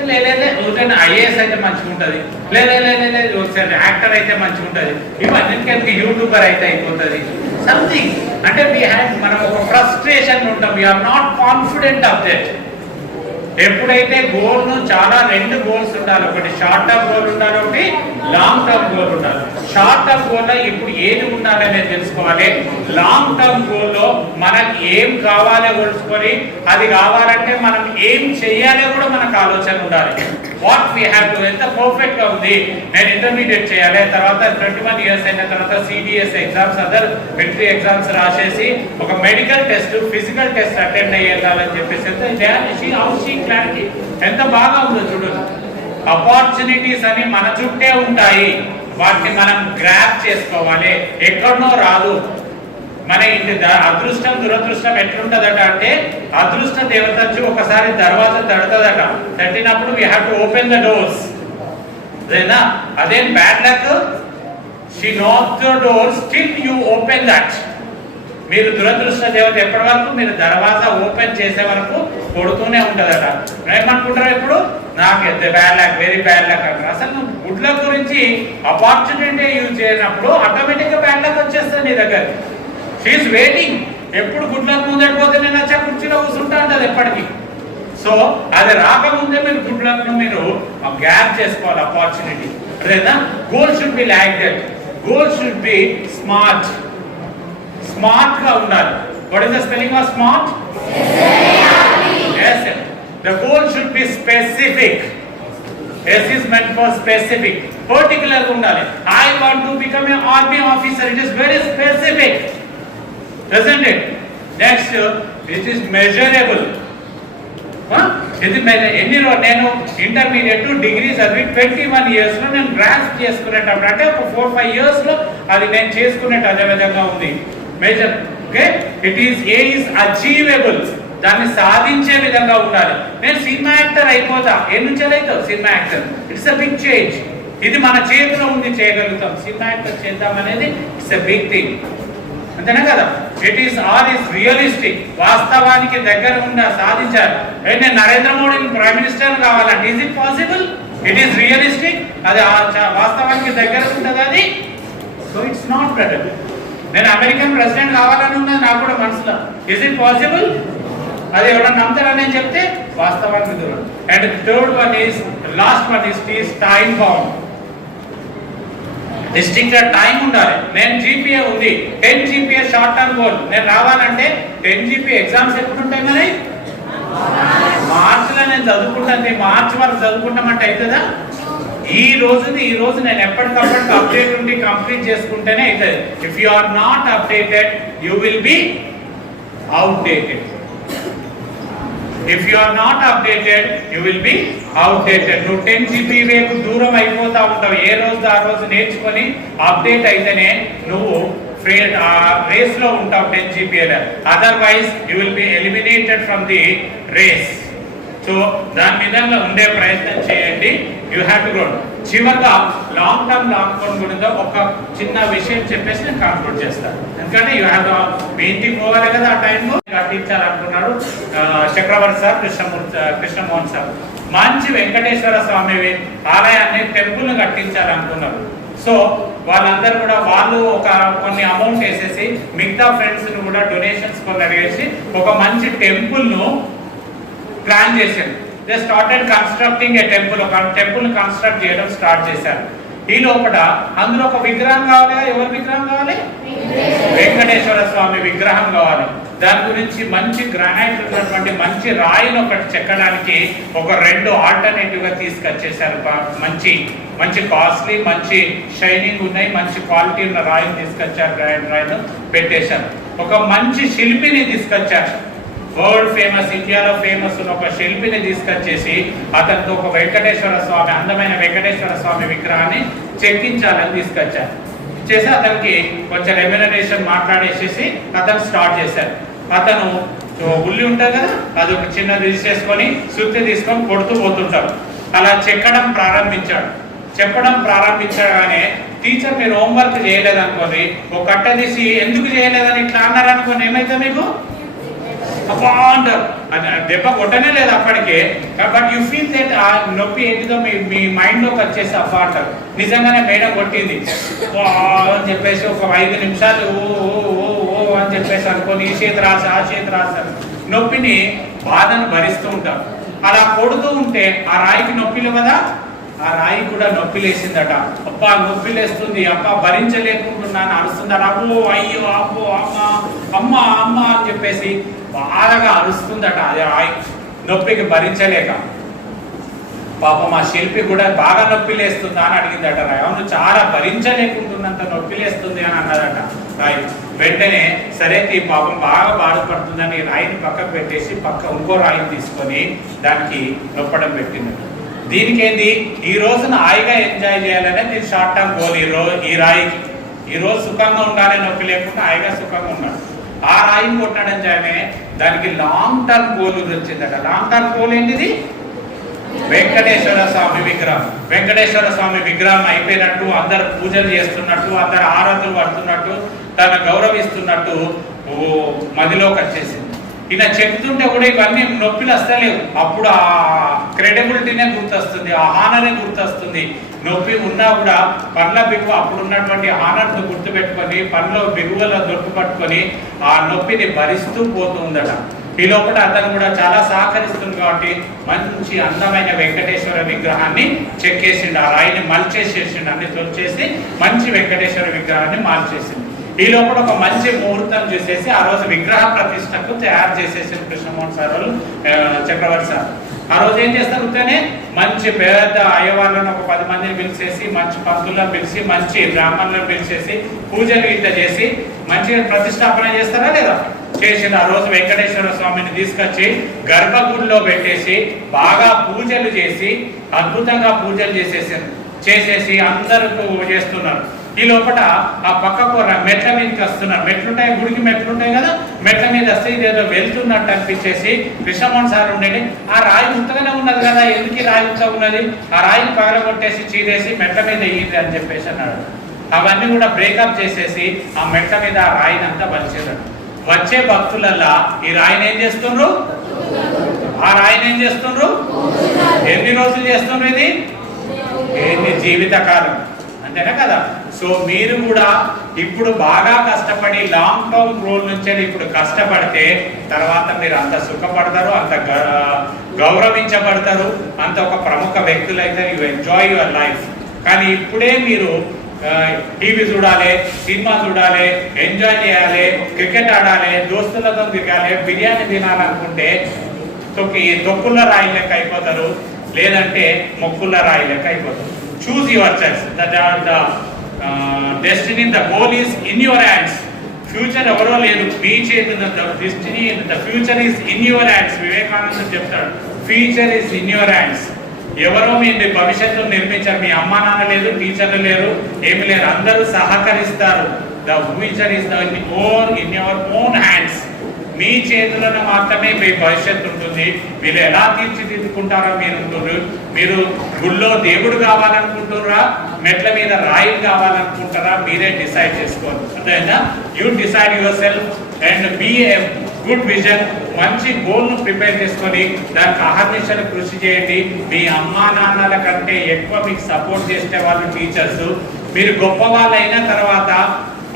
లేదంటే ఐఏఎస్ అయితే మంచిగా ఉంటుంది, లేదు ఒకసారి యాక్టర్ అయితే మంచిగా ఉంటుంది, ఇవన్నీ యూట్యూబర్ అయితే అయిపోతుంది సంథింగ్. అంటే మనం ఒక ఫ్రస్ట్రేషన్ ఉంటాం, we are not confident of that. ఎప్పుడైతే గోల్ ను చాలా 2 గోల్స్ ఉండాలి, ఒకటి షార్ట్ టర్మ్ గోల్ ఉండాలి, ఒకటి లాంగ్ టర్మ్ గోల్ ఉండాలి. షార్ట్ టర్మ్ గోల్ లో ఇప్పుడు ఏది ఉండాలనేది తెలుసుకోవాలి. లాంగ్ టర్మ్ గోల్ లో మనకి ఏం కావాలో తెలుసుకొని అది కావాలంటే మనం ఏం చేయాలో కూడా మనకు ఆలోచన ఉండాలి. వాట్ వీ హ్యావ్ టు, ఎంత పర్ఫెక్ట్ గా ఉంది, నేను ఇంటర్మీడియట్ చేయాలి, తర్వాత 21 ఇయర్స్ అయిన తర్వాత CDS exams, other military exams రాసేసి ఒక medical test, physical test attend అయ్యేయాలని చెప్పేసి క్లారిటీ ఎంత బాగా ఉందో చూడండి. ఆపర్చునిటీస్ అని మన చుట్టే ఉంటాయి, వాటిని మనం గ్రాప్ చేసుకోవాలి. ఎక్కడనో రాదు. మన ఇంటి అదృష్టం దురదృష్టం ఎట్లుంటదట అంటే, అదృష్ట దేవత వచ్చి ఒకసారి దర్వాజా తడుతుందట, తట్టినప్పుడు we have to open the doors. అదేనా, అదే bad luck, she knocks the door, still you open that. మీరు దురదృష్ట దేవత ఎప్పటి వరకు మీరు దర్వాజా ఓపెన్ చేసే వరకు కొడుతూనే ఉంటదట. ఏమనుకుంటారు ఇప్పుడు, నాకు ఎంత bad luck, very bad luck అంటారు. అసలు నువ్వు గుడ్ లక్ గురించి ఆపర్చునిటీ యూజ్ చేయనప్పుడు ఆటోమేటిక్ గా బ్యాడ్ లక్ వచ్చేస్తుంది నీ దగ్గర. షీఈస్ వెయిటింగ్, ఎప్పుడు గుడ్ లక్ ముందటి పోతే నేను వచ్చా కుర్చీలో కూర్చుంటా ఉంటుంది ఎప్పటికీ. సో అది రాకముందే మీరు గుడ్ లక్ ను మీరు గ్యాప్ చేసుకోవాలి, ఆపర్చునిటీ. అదేనా, goal should be like that. Goal should be smart. Smart గా ఉండాలి. What is the spelling of smart? yes the goal should be specific. S is meant for specific, particular గా ఉండాలి. I want to become an army officer, it is very specific, isn't it? Next, it is measurable. ఇది ఎన్ని నేను intermediate degree చదివి 21 years లో నేను grasp చేసుకునేటప్పుడు, అంటే ఒక 4-5 ఇయర్స్ లో అది నేను చేసుకునేట్టు అదే విధంగా ఉంది. Measure, okay, it is A is achievable, దాన్ని సాధించే విధంగా ఉండాలి. నేను సినిమా యాక్టర్ అయిపోతా, ఏ నుంచి అవుతావు cinema actor, it's a big change. ఇది మన చేతిలో ఉంది, చేయగలుగుతాం. సినిమా యాక్టర్ చేద్దాం అనేది ఇట్స్ అ బిగ్ థింగ్, అంతేనా కదా. It is or is realistic, వాస్తవానికి దగ్గర ఉండ సాధించాలి. నేను నరేంద్ర మోడీని ప్రైమ్ మినిస్టర్ కావాలంటే is it possible? It is realistic, అది వాస్తవానికి దగ్గర ఉంటుంది అది. So it's not better. నేను అమెరికన్ ప్రెసిడెంట్ కావాలని ఉన్నది నాకు కూడా మనసులో. Is it possible? అది ఎవరైనా నమ్ముతారని నేను చెప్తే వాస్తవానికి దూరం. And third one is, last one is time bound. Distinct time ఉండాలి. నేను జీపీఏ ఉంది, 10 జీపీఏ షార్ట్ టర్మ్ గోల్. నేను రావాలంటే 10 జీపీఏ ఎగ్జామ్స్ ఎప్పుడు ఉంటాయి మరి? మార్చిలో నేను చదువుకుంటాను. మార్చి వరకు చదువుకుంటామంటే అవుతుందా? ఈ రోజు నేను ఎప్పటికప్పుడు అప్డేట్ ఉండి కంప్లీట్ చేసుకుంటేనే అవుతుంది. If you are not updated you will be outdated. If you are not updated, you will be outdated. నువ్వు 10 జీబీ వైపు దూరం అయిపోతా ఉంటావు. ఏ రోజు ఆ రోజు నేర్చుకొని అప్డేట్ అయితేనే నువ్వు రేస్ లో ఉంటావు 10 GB. Otherwise you will be eliminated from the race. So దాని మీద ఉండే ప్రయత్నం చేయండి. You have to grow. చివరిగా లాంగ్ టర్మ్ గురించి ఒక చిన్న విషయం చెప్పేసి నేను కంక్లూడ్ చేస్తాను. ఎందుకంటే యూ హ్యావ్ మీ ఇంటికి పోవాలి కదా, ఆ టైంలో కట్టించాలనుకున్నాడు చక్రవర్తి సార్, కృష్ణమోహన్ సార్. మంచి వెంకటేశ్వర స్వామి ఆలయాన్ని, టెంపుల్ని కట్టించాలనుకున్నారు. సో వాళ్ళందరూ కూడా వాళ్ళు కొన్ని అమౌంట్ వేసేసి మిగతా ఫ్రెండ్స్ని కూడా డొనేషన్స్ కొన్ని అడిగేసి ఒక మంచి టెంపుల్ను ప్లాన్ చేశారు. They started constructing A temple. ఒక టెంపుల్ కన్స్ట్రక్ట్ చేయడం స్టార్ట్ చేశారు. ఈ లోపల అందులో ఒక విగ్రహం కావాలి. ఎవరి విగ్రహం కావాలి? వెంకటేశ్వర స్వామి విగ్రహం కావాలి. దాని గురించి మంచి గ్రానైట్ ఉన్నటువంటి మంచి రాయిని ఒకటి చెక్కడానికి ఒక 2 ఆల్టర్నేటివ్ గా తీసుకొచ్చేసారు. మంచి మంచి కాస్ట్లీ మంచి షైనింగ్ ఉన్నాయి మంచి క్వాలిటీ ఉన్న రాయిని తీసుకొచ్చారు. గ్రానైట్ రాయిని పెట్టేశారు. ఒక మంచి శిల్పిని తీసుకొచ్చారు. వరల్డ్ ఫేమస్, ఇండియాలో ఫేమస్ ఉన్న ఒక శిల్పిని తీసుకొచ్చేసి అతనితో ఒక వెంకటేశ్వర స్వామి, అందమైన వెంకటేశ్వర స్వామి విగ్రహాన్ని చెక్కించాలని తీసుకొచ్చారు. చేసి అతనికి కొంచెం రెమ్యునరేషన్ మాట్లాడేసేసి అతను స్టార్ట్ చేశారు. అతను ఉల్లి ఉంటుంది కదా, అది ఒక చిన్నది తీసేసుకొని సుత్తి తీసుకొని కొడుతూ పోతుంటారు. అలా చెక్కడం ప్రారంభించాడు. చెప్పడం ప్రారంభించగానే టీచర్ మీరు హోంవర్క్ చేయలేదనుకోని ఒక కట్ట తీసి ఎందుకు చేయలేదని ఇట్లా అన్నారు అనుకోని ఏమైతే మీకు అబ్బా అంటారు. దెబ్బ కొట్టనే లేదు అప్పటికే. బట్ యూ ఫీల్ దట్ ఆ నొప్పి ఏంటిదో మీ మైండ్లోకి వచ్చేసి అబ్బా అంటారు. నిజంగానే మేడం కొట్టింది అని చెప్పేసి ఒక 5 నిమిషాలు ఓ ఓ ఓ అని చెప్పేసి అనుకోని ఈ చేతి రాసి ఆ చేతి రాశారు. నొప్పిని బాధను భరిస్తూ ఉంటారు. అలా కొడుతూ ఉంటే ఆ రాయికి నొప్పిలు కదా, ఆ రాయి కూడా నొప్పి లేసిందట. అబ్బా నొప్పి లేస్తుంది, అబ్బా భరించలేకుంటున్నాను అరుస్తుందట. అబ్బో అయ్యో అబ్బో అమ్మ అమ్మ అమ్మ అని చెప్పేసి బాగా అరుస్తుందట. అది రాయి నొప్పికి భరించలేక. పాపం ఆ శిల్పి కూడా బాగా నొప్పి లేస్తుందా అని అడిగిందట రాయి. అవును చాలా భరించలేకుంటున్నంత నొప్పి లేస్తుంది అని అన్నదట రాయి. వెంటనే సరే ఈ పాపం బాగా బాధపడుతుందని రాయిని పక్కకు పెట్టేసి ఇంకో రాయిని తీసుకొని దానికి నొప్పడం పెట్టింది. దీనికి ఏంది ఈ రోజున హాయిగా ఎంజాయ్ చేయాలనే దీని షార్ట్ టర్మ్ గోల్. ఈ రాయికి ఈ రోజు సుఖంగా ఉండాలి, నొప్పి లేకుండా హాయిగా సుఖంగా ఉండాలి. ఆ రాయిని కొట్టడం చేయమే దానికి లాంగ్ టర్మ్ గోల్ వచ్చిందట. లాంగ్ టర్మ్ గోల్ ఏంటిది? వెంకటేశ్వర స్వామి విగ్రహం. వెంకటేశ్వర స్వామి విగ్రహం అయిపోయినట్టు, అందరు పూజలు చేస్తున్నట్టు, అందరు ఆరాధనలు పడుతున్నట్టు, తను గౌరవిస్తున్నట్టు మదిలోకి వచ్చేసింది. ఇలా చెప్తుంటే కూడా ఇవన్నీ నొప్పిలు వస్తలేవు. అప్పుడు ఆ క్రెడిబిలిటీనే గుర్తొస్తుంది, ఆ హానరే గుర్తొస్తుంది. నొప్పి ఉన్నా కూడా పండ్ల బిగువ అప్పుడు ఉన్నటువంటి హానర్ను గుర్తుపెట్టుకొని పండ్ల బిగువల దొరికి పట్టుకొని ఆ నొప్పిని భరిస్తూ పోతుందట. ఈ లోపల అతను కూడా చాలా సహకరిస్తుంది కాబట్టి మంచి అందమైన వెంకటేశ్వర విగ్రహాన్ని చెక్కేసిండు. ఆ రాయిని మలిచేసేసిండు, అన్ని తొలిచేసి మంచి వెంకటేశ్వర విగ్రహాన్ని మార్చేసింది. ఈ లోపల ఒక మంచి ముహూర్తం చూసేసి ఆ రోజు విగ్రహ ప్రతిష్టకు తయారు చేసేసి కృష్ణమోహన్ సార్ వాళ్ళు, చక్రవర్తి సార్ ఆ రోజు ఏం చేస్తారు ఉంటేనే మంచి పెద్ద అయ్యవాళ్ళను ఒక 10 మందిని పిలిచేసి మంచి పంతులను పిలిచి మంచి బ్రాహ్మణులను పిలిచేసి పూజలు ఇట్లా చేసి మంచిగా ప్రతిష్టాపన చేస్తారా లేదా? చేసిన ఆ రోజు వెంకటేశ్వర స్వామిని తీసుకొచ్చి గర్భగుడిలో పెట్టేసి బాగా పూజలు చేసి అద్భుతంగా పూజలు చేసేసి అందరూ చేస్తున్నారు. ఈ లోపల ఆ పక్కకు మెట్ల మీదకి వస్తున్నారు. మెట్లుంటాయి, గుడికి మెట్లుంటాయి కదా, మెట్ల మీద వస్తే ఇదేదో వెళ్తున్నట్టు అనిపించేసి కృష్ణమోహన్ సార్ ఉండేది ఆ రాయి ఉత్తగానే ఉన్నది కదా, ఎందుకు రాయి ఉత్తగా ఉన్నది, ఆ రాయిని పగలగొట్టేసి చీరేసి మెట్ల మీద వేయింది అని చెప్పేసి అన్నాడు. అవన్నీ కూడా బ్రేకప్ చేసేసి ఆ మెట్ల మీద ఆ రాయిని అంతా వచ్చేదాడు. వచ్చే భక్తులల్లా ఈ రాయిని ఏం చేస్తుండ్రు? ఆ రాయిని ఏం చేస్తుండ్రు? ఎన్ని రోజులు చేస్తుండ్రు? ఇది ఎన్ని జీవితకాలం, అంతేనా కదా? సో మీరు కూడా ఇప్పుడు బాగా కష్టపడి లాంగ్ టర్మ్ గోల్ నుంచి ఇప్పుడు కష్టపడితే తర్వాత మీరు అంత సుఖపడతారు, అంత గౌరవించబడతారు, అంత ఒక ప్రముఖ వ్యక్తులు అయితే యు ఎంజాయ్ యువర్ లైఫ్. కానీ ఇప్పుడే మీరు టీవీ చూడాలి, సినిమా చూడాలి, ఎంజాయ్ చేయాలి, క్రికెట్ ఆడాలి, దోస్తులతో తిరగాలి, బిర్యానీ తినాలనుకుంటే తొక్కుల రాయి లెక్క అయిపోతారు, లేదంటే మొక్కుల రాయి లెక్క అయిపోతారు. Choose your choice. Destiny, the goal is in your hands. Future ఎవరో లేదు, మీ చేతుల్లో. Destiny, the future is in your hands. Vivekananda చెప్తాడు, future is in your hands. ఎవరో మీ భవిష్యత్తు నిర్మించారు. మీ అమ్మా నాన్న లేదు, టీచర్లు లేరు, ఏమి లేరు, అందరూ సహకరిస్తారు. The future is in your own hands. మీ చేతులను మాత్రమే మీ భవిష్యత్తు ఉంటుంది. మీరు ఎలా తీర్చిదిద్దుకుంటారో మీరు ఉంటుంది. మీరు గుళ్ళో దేవుడు కావాలనుకుంటున్నారా, మెట్ల మీద రాయి కావాలనుకుంటారా, మీరే డిసైడ్ చేసుకోవాలి. అర్థమైందా? You decide yourself and be a good vision. మంచి గోల్ను ప్రిపేర్ చేసుకొని దానికి అహర్నిశలు కృషి చేయండి. మీ అమ్మా నాన్నల కంటే ఎక్కువ మీకు సపోర్ట్ చేసే వాళ్ళు టీచర్స్. మీరు గొప్ప వాళ్ళు అయిన తర్వాత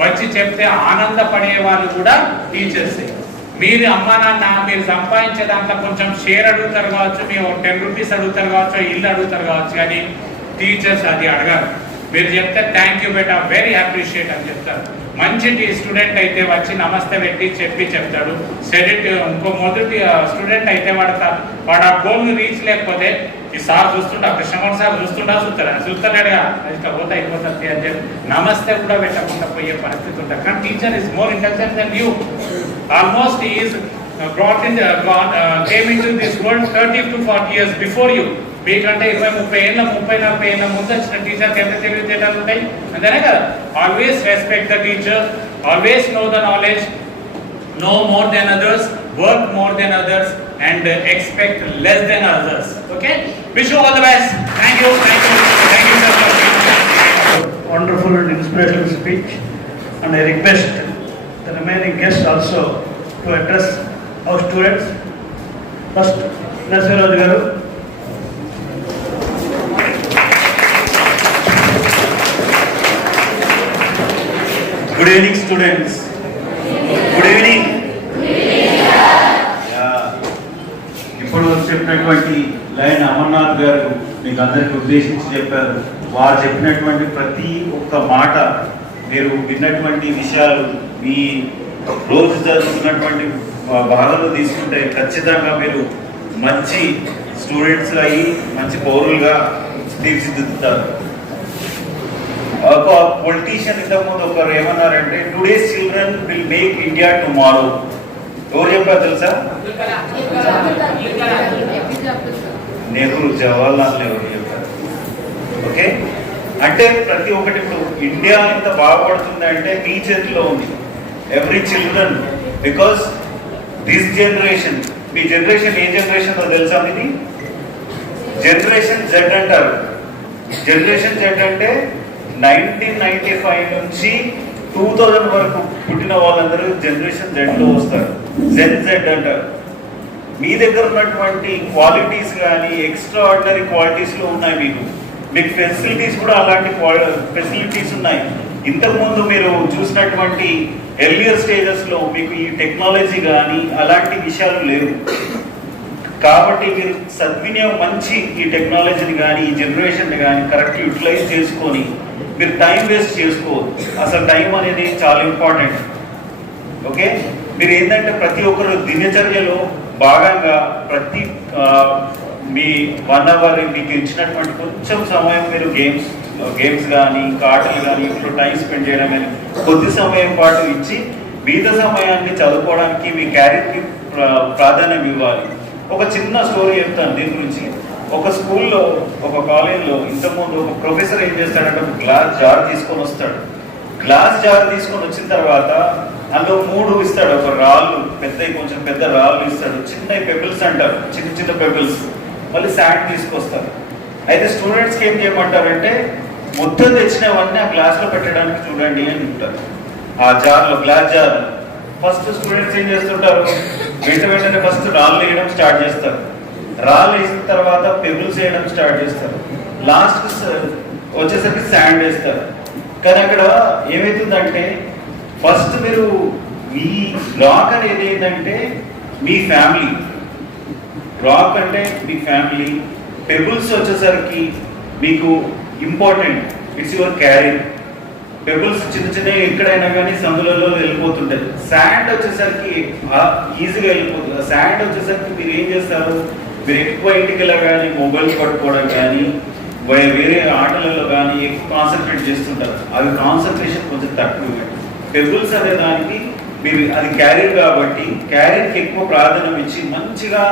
వచ్చి చెప్తే ఆనందపడే వాళ్ళు కూడా టీచర్సే. మీరు అమ్మా నాన్న మీరు సంపాదించే దాంట్లో కొంచెం షేర్ అడుగుతారు కావచ్చు, మీరు 10 రూపీస్ అడుగుతారు కావచ్చు, ఇల్లు అడుగుతారు కావచ్చు, కానీ టీచర్స్ అది అడగారు. మీరు చెప్తే thank you beta, very appreciate అని చెప్తారు. మంచి స్టూడెంట్ అయితే వచ్చి నమస్తే పెట్టి చెప్తాడు. ఇంకో మొదటి స్టూడెంట్ అయితే వాడు ఆ గోల్ని రీచ్ లేకపోతే ఈ సార్ చూస్తుంటా, కృష్ణమోహన్ సార్ చూస్తలేడుగా ఇట్లా పోతే అయిపోతుంది అని చెప్పి నమస్తే కూడా పెట్టకుండా పోయే పరిస్థితి ఉంటుంది. కానీ teacher is more intelligent then you. Almost is came into this world 30 to 40 years before you. మీకంటే 20-30 ఏళ్ళ 30-40 ఏళ్ళ ముందు వచ్చిన టీచర్కి ఎంత తెలివితేటలు ఉంటాయి అంతేనే కదా. Always respect the teacher, always know the knowledge, know more than others, work more than others, and expect less than others. Okay? Wish you all the best. Thank you, sir. Wonderful and inspirational speech, and I request the remaining guests also to address our students. First, Nasiraj garu. Good evening, students. Good evening. ఇప్పుడు చెప్పినటువంటి line Amarnath గారు మీకు అందరికి ఉద్దేశించి చెప్పారు. వారు చెప్పినటువంటి ప్రతి ఒక్క మాట మీరు విన్నటువంటి విషయాలు మీ రోజు జరుగుతున్నటువంటి భాగంలో తీసుకుంటే ఖచ్చితంగా మీరు మంచి స్టూడెంట్స్ అయ్యి మంచి పౌరులుగా తీర్చిదిద్దుతారు. ఒక పొలిటీషియన్ ఇంతకుముందు ఒకరు ఏమన్నారంటే today's children will make India tomorrow. ఎవరు చెప్పారు తెలుసా? నెహ్రూ, జవహర్లాల్ నెహ్రూ చెప్పారు. ఓకే, అంటే ప్రతి ఒక్కటి ఇప్పుడు ఇండియా ఎంత బాగుపడుతుంది అంటే మీ చేతిలో ఉంది. Every children, because this generation, me generation A generation తెలుసా? ఇది జనరేషన్ జెడ్ అంటారు. జనరేషన్ జెడ్ అంటే 1995 నుంచి 2000 వరకు పుట్టిన వాళ్ళందరూ జనరేషన్ జెడ్ లో వస్తారు. జెడ్ అంటారు. మీ దగ్గర ఉన్నటువంటి క్వాలిటీస్ కానీ ఎక్స్ట్రా ఆర్డినరీ క్వాలిటీస్ లో ఉన్నాయి. మీకు ఫెసిలిటీస్ కూడా అలాంటి ఫెసిలిటీస్ ఉన్నాయి. ఇంతకుముందు మీరు చూసినటువంటి ఎర్లియర్ స్టేజెస్ లో మీకు ఈ టెక్నాలజీ కానీ అలాంటి విషయాలు లేవు. కాబట్టి మీరు సద్వినియోగం మంచి ఈ టెక్నాలజీని కానీ ఈ జనరేషన్ కానీ కరెక్ట్ యూటిలైజ్ చేసుకొని మీరు టైం వేస్ట్ చేసుకోవద్దు. అసలు టైం అనేది చాలా ఇంపార్టెంట్. ఓకే, మీరు ఏంటంటే ప్రతి ఒక్కరు దినచర్యలో భాగంగా ప్రతి మీ 1 అవర్ మీకు ఇచ్చినటువంటి కొంచెం సమయం మీరు గేమ్స్ కానీ ఇంకా ఆటలు కానీ ఇప్పుడు టైం స్పెండ్ చేయడం కానీ కొద్ది సమయం పాటు ఇచ్చి మిగతా సమయాన్ని చదువుకోవడానికి మీ క్యారియర్కి ప్రాధాన్యం ఇవ్వాలి. ఒక చిన్న స్టోరీ చెప్తాను దీని గురించి. ఒక స్కూల్లో ఒక కాలేజ్లో ఇంతకుముందు ఒక ప్రొఫెసర్ ఏం చేస్తాడంటే ఒక గ్లాస్ జార్ తీసుకొని వస్తాడు. గ్లాస్ జార్ తీసుకొని వచ్చిన తర్వాత అందులో 3 ఇస్తాడు. ఒక రాళ్ళు కొంచెం పెద్ద రాళ్ళు ఇస్తాడు, చిన్న పెబుల్స్ అంటారు, చిన్న పెబుల్స్, మళ్ళీ శాండ్ తీసుకొస్తారు. అయితే స్టూడెంట్స్కి ఏం చేయమంటారంటే మొత్తం తెచ్చినవన్నీ ఆ గ్లాస్లో పెట్టడానికి చూడండి అని చెప్తారు. ఆ జార్లో గ్లాస్ జార్ ఫస్ట్ స్టూడెంట్స్ ఏం చేస్తుంటారు, వెంటనే ఫస్ట్ రాళ్ళు వేయడం స్టార్ట్ చేస్తారు. రాళ్ళు వేసిన తర్వాత పెబుల్స్ వేయడం స్టార్ట్ చేస్తారు. లాస్ట్ వచ్చేసరికి శాండ్ వేస్తారు. కానీ అక్కడ ఏమవుతుందంటే ఫస్ట్ మీరు మీ రాక్ అనేది ఏంటంటే మీ ఫ్యామిలీ. రాక్ అంటే మీ ఫ్యామిలీ. పెబుల్స్ వచ్చేసరికి మీకు important, it's your carry. Pebbles చిన్న ఎక్కడైనా కానీ సందులలో వెళ్ళిపోతుంటాయి. శాండ్ వచ్చేసరికి ఈజీగా వెళ్ళిపోతుంది. శాండ్ వచ్చేసరికి మీరు ఏం చేస్తారు, మీరు ఎక్కువ ఇంటికి వెళ్ళగానే మొబైల్ పట్టుకోవడం కానీ వేరే ఆటలలో కానీ ఎక్కువ కాన్సన్ట్రేట్ చేస్తుంటారు. అవి కాన్సన్ట్రేషన్ కొంచెం తక్కువ. పెబుల్స్ అనే దానికి మీరు అది క్యారియర్ కాబట్టి క్యారియర్కి ఎక్కువ ప్రాధాన్యం ఇచ్చి మంచిగా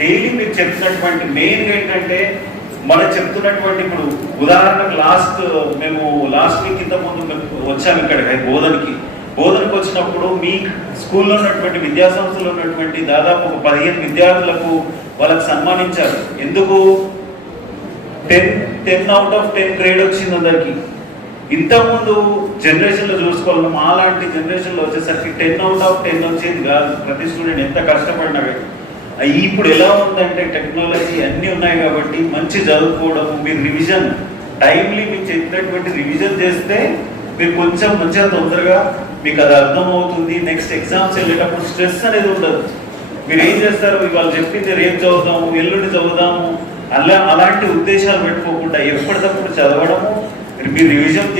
డైలీ మీరు చెప్తున్నటువంటి మెయిన్గా ఏంటంటే మనం చెప్తున్నటువంటి ఇప్పుడు ఉదాహరణకు మేము లాస్ట్ వీక్ ఇంత ముందు వచ్చాము ఇక్కడ బోధనకి వచ్చినప్పుడు మీ స్కూల్లో ఉన్నటువంటి విద్యాసంస్థలో ఉన్నటువంటి దాదాపు ఒక 15 విద్యార్థులకు వాళ్ళకి సన్మానించారు. ఎందుకు? 10 out of 10 గ్రేడ్ వచ్చింది అందరికి. ఇంతకుముందు జనరేషన్లో చూసుకోవాలి, అలాంటి జనరేషన్లో వచ్చేసరికి 10 out of 10 వచ్చేది కాదు. ప్రతి స్టూడెంట్ ఎంత కష్టపడినా. ఇప్పుడు ఎలా ఉందంటే టెక్నాలజీ అన్నీ ఉన్నాయి కాబట్టి మంచి చదువుకోవడం, మీరు రివిజన్ టైమ్లీ మీకు చెప్పినటువంటి రివిజన్ చేస్తే మీరు కొంచెం తొందరగా మీకు అది అర్థమవుతుంది. నెక్స్ట్ ఎగ్జామ్స్ వెళ్ళేటప్పుడు స్ట్రెస్ అనేది ఉండదు. మీరు ఏం చేస్తారు, ఇవాళ చెప్పింది రేపు చదువుదాము, ఎల్లుండి చదువుదాము, అలాంటి ఉద్దేశాలు పెట్టుకోకుండా ఎప్పటికప్పుడు చదవడము, మీరు రివిజన్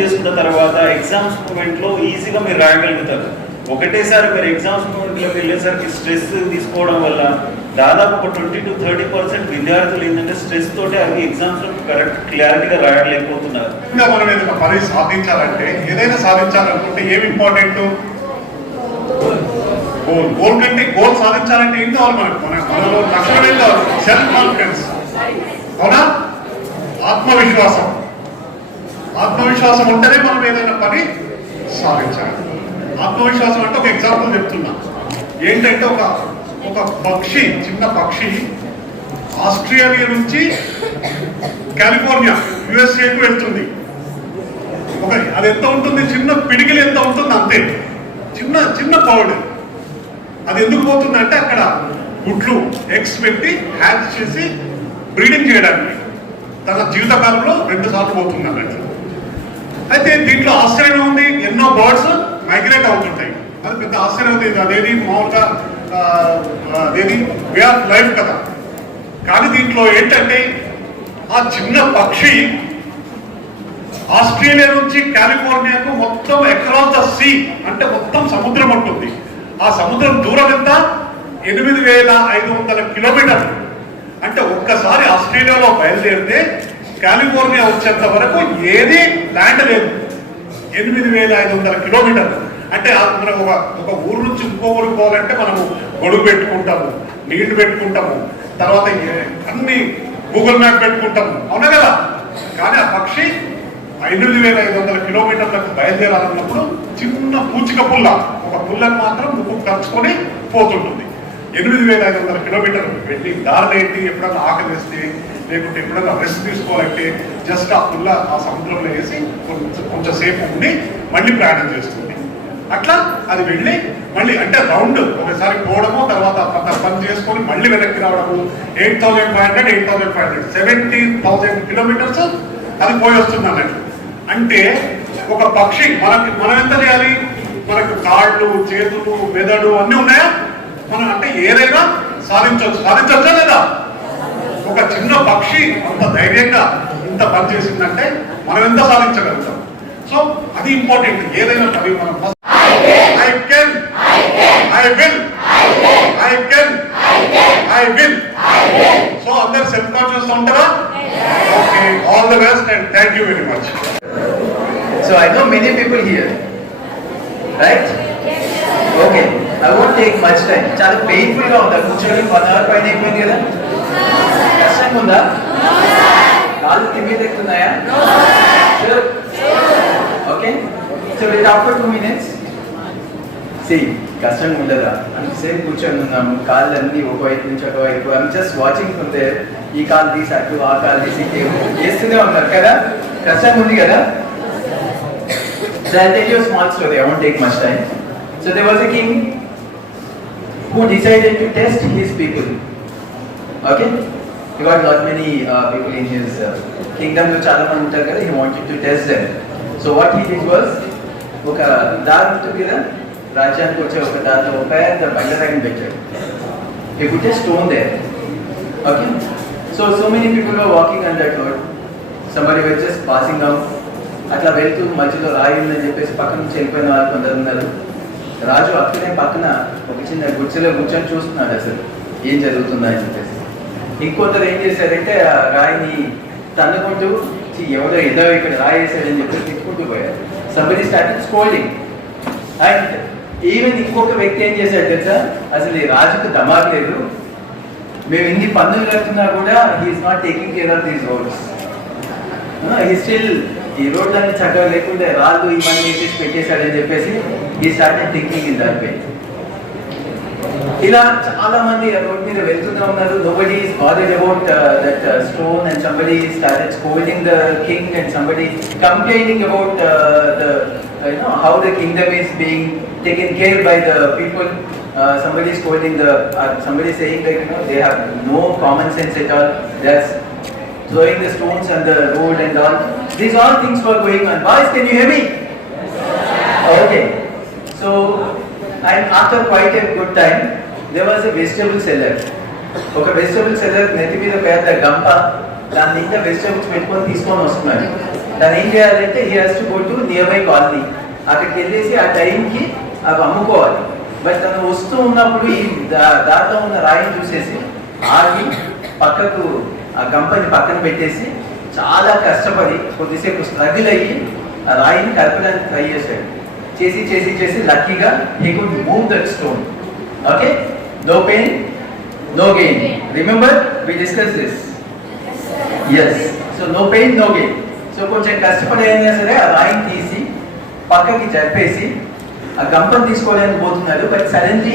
చేసుకున్న తర్వాత ఎగ్జామ్స్ మూమెంట్లో ఈజీగా మీరు రాయగలుగుతారు. ఒకటేసారి మీరు ఎగ్జామ్స్ మూమెంట్లోకి వెళ్ళేసరికి స్ట్రెస్ తీసుకోవడం వల్ల దాదాపు ఒక 20 to 30% విద్యార్థులు ఏంటంటే స్ట్రెస్ తోటి అవి ఎగ్జామ్స్లో కరెక్ట్ క్లారిటీగా రాయలేకపోతున్నారు. ఇంకా మనం ఏదైనా పని సాధించాలంటే, ఏదైనా సాధించాలనుకుంటే ఏమి ఇంపార్టెంట్? గోల్ కంటే గోల్ సాధించాలంటే ఏం కావాలి మనలో లక్షణం ఏం కావాలి? సెల్ఫ్ కాన్ఫిడెన్స్, అవునా? ఆత్మవిశ్వాసం ఉంటేనే మనం ఏదైనా పని సాధించాలి. ఆత్మవిశ్వాసం అంటే ఒక ఎగ్జాంపుల్ చెప్తున్నా. ఏంటంటే ఒక పక్షి, చిన్న పక్షి ఆస్ట్రేలియా నుంచి కాలిఫోర్నియా యుఎస్ఏకు వెళ్తుంది. అది ఎంత ఉంటుంది? చిన్న పిడికిలు ఎంత ఉంటుంది అంతే, చిన్న బర్డ్. అది ఎందుకు పోతుందంటే అక్కడ గుడ్లు, ఎగ్స్ పెట్టి హ్యాచ్ చేసి బ్రీడింగ్ చేయడానికి తన జీవితకాలంలో 2 సార్లు పోతుంది అన్నట్టు. అయితే దీంట్లో ఆశ్చర్యం ఉంది, ఎన్నో బర్డ్స్ మైగ్రేట్ అవుతుంటాయి. అది పెద్ద ఆశ్చర్యం ఉంది. అదేది మామూలుగా అదేది వే ఆఫ్ లైఫ్ కదా. కానీ దీంట్లో ఏంటంటే ఆ చిన్న పక్షి ఆస్ట్రేలియా నుంచి కాలిఫోర్నియాకు మొత్తం అక్రాస్ ద సీ, అంటే మొత్తం సముద్రం ఉంటుంది. ఆ సముద్రం దూరం ఎంత? 8,500 కిలోమీటర్లు. అంటే ఒక్కసారి ఆస్ట్రేలియాలో బయలుదేరితే కాలిఫోర్నియా వచ్చేంత వరకు ఏది ల్యాండ్ లేదు. 8,500 కిలోమీటర్లు. అంటే మనం ఒక ఊరు నుంచి ఇంకో ఊరికి పోవాలంటే మనము గొడుగు పెట్టుకుంటాము, నీళ్లు పెట్టుకుంటాము, తర్వాత అన్ని గూగుల్ మ్యాప్ పెట్టుకుంటాము, అవునా కదా? కానీ ఆ పక్షి 5,500 కిలోమీటర్లకు బయలుదేరాలన్నప్పుడు చిన్న పూచిక పుల్ల, ఒక పుల్లని మాత్రం ముక్కు కలుచుకొని పోతుంటుంది. 8,500 కిలోమీటర్లు వెళ్ళి దారినేంటి, ఎప్పుడన్నా ఆకలి వేస్తే లేకుంటే ఎప్పుడన్నా రెస్ట్ తీసుకోవాలంటే జస్ట్ ఆ పుల్ల ఆ సముద్రంలో వేసి కొంచెం సేపు ఉండి మళ్ళీ ప్రయాణం చేస్తుంది. అట్లా అది వెళ్ళి మళ్ళీ అంటే రౌండ్ ఒకసారి పోవడము, తర్వాత పని చేసుకొని మళ్ళీ వెనక్కి రావడము. 8,500 17,000 కిలోమీటర్స్ అది పోయి వస్తుంది అన్నట్టు. అంటే ఒక పక్షి మనం ఎంత చేయాలి? మనకు కాళ్ళు, చేతులు, మెదడు అన్నీ ఉన్నాయా? మనం అంటే ఏదైనా సాధించొచ్చా లేదా? ఒక చిన్న పక్షి అంత ధైర్యంగా ఇంత పని చేసిందంటే మనం ఎంత సాధించగలుగుతాం? సో అది ఇంపార్టెంట్. ఏదైనా పని మనం I will. So అందరు సెల్ఫ్ కాన్షియస్ ఉంటారా? Okay, all the best and thank you very much. So I know many people here, right? Okay, I won't take much time. చాలా పెయిన్ఫుల్ గా ఉందా? కూర్చొని 1 hour పైన అయిపోయింది కదా. కష్టంగా ఉందా? కాళ్ళు కింద ఎక్కుతున్నాయా? Okay, so we'll talk for 2 minutes. See, కష్టంగా ఉండదా? అంతసేపు కూర్చొని ఉన్నాము, కాళ్ళు అన్ని ఒకవైపు నుంచి ఒకవైపు. I'm just watching from there. ఈ కాలు తీసి అటు, ఆ కాలు తీసి చేస్తూనే ఉన్నారు కదా. కష్టంగా ఉంది కదా. So I'll tell you a small story. I won't take much time. So there was a king who decided to test his people. Okay, he got many people in his kingdom. లో చాలా మంది ఉంటారు కదా. He wanted to test them. So what he did was, ఒక దారి ఉంటుంది కదా, రాజ్యానికి వచ్చే ఒక దారిలో ఒక పెద్ద బండరాయిని పెట్టాడు. He put a stone there. Okay, so many people were walking on that road. Somebody was just passing out. అట్లా వెళ్తూ మధ్యలో రాయి ఉందని చెప్పేసి పక్కన నుంచి వెళ్ళిపోయిన వాళ్ళు కొందరు ఉన్నారు. రాజు అక్కడే పక్కన ఒక చిన్న గుడిసెలో కూర్చొని చూస్తున్నాడు అసలు ఏం జరుగుతుందా అని చెప్పేసి. ఇంకొందరు ఏం చేశారంటే ఆ రాయిని తన్నుకుంటూ ఎవరో ఏదో ఇక్కడ రాయి వేసాడని చెప్పి తిట్టుకుంటూ పోయారు. Somebody started scolding. And even ఇంకొక వ్యక్తి ఏం చేశాడు తెలుసా? అసలు ఈ రాజుకు దమాక్ లేదు, మేము ఇన్ని పన్నులు కడుతున్నా కూడా he is not taking care of these roads. He still ఈ రోడ్లన్నీ చక్కగా లేకుండా రాళ్ళు ఇవన్నీ వేసేసి పెట్టేశాడని చెప్పేసి ఈ started thinking in that way. ఇలా చాలా మంది రోడ్ మీద వెళ్తూనే ఉన్నారు. Nobody is bothered about that stone and somebody started scolding the king and somebody complaining about how the kingdom is being taken care by the people. Somebody is scolding somebody saying that they have no common sense at all. That's throwing the stones on the road and all. These all things were going on. Boys, can you hear me? Okay. So, and after quite a good time, there was a vegetable seller. ఒక vegetable seller నెత్తి మీద పెద్ద గంప, దాని నిండా vegetables పెట్టుకొని తీసుకొని వస్తున్నాడు. దాన్ని ఏం చేయాలంటే he has to go to near by colony. అక్కడికి వెళ్ళేసి ఆ టైంకి అవి అమ్ముకోవాలి. బట్ తను వస్తూ ఉన్నప్పుడు ఈ దాంట్లో ఉన్న రాయిని చూసేసి ఆగి పక్కకు ఆ గంపని పక్కన పెట్టేసి చాలా కష్టపడి కొద్దిసేపు స్ట్రగుల్ అయ్యి ఆ రాయిని కలపడానికి ట్రై చేశాడు. చేసి చేసి చేసి లక్కీగా he could move that stone. Okay, no pain no gain. Remember, we discussed this. Yes. So no pain, no gain. So కొంచెం కష్టపడి అయినా సరే ఆ రాయిని తీసి పక్కకి జరిపేసి ఆ గంపను తీసుకోవడానికి పోతున్నాడు. బట్ సడన్లీ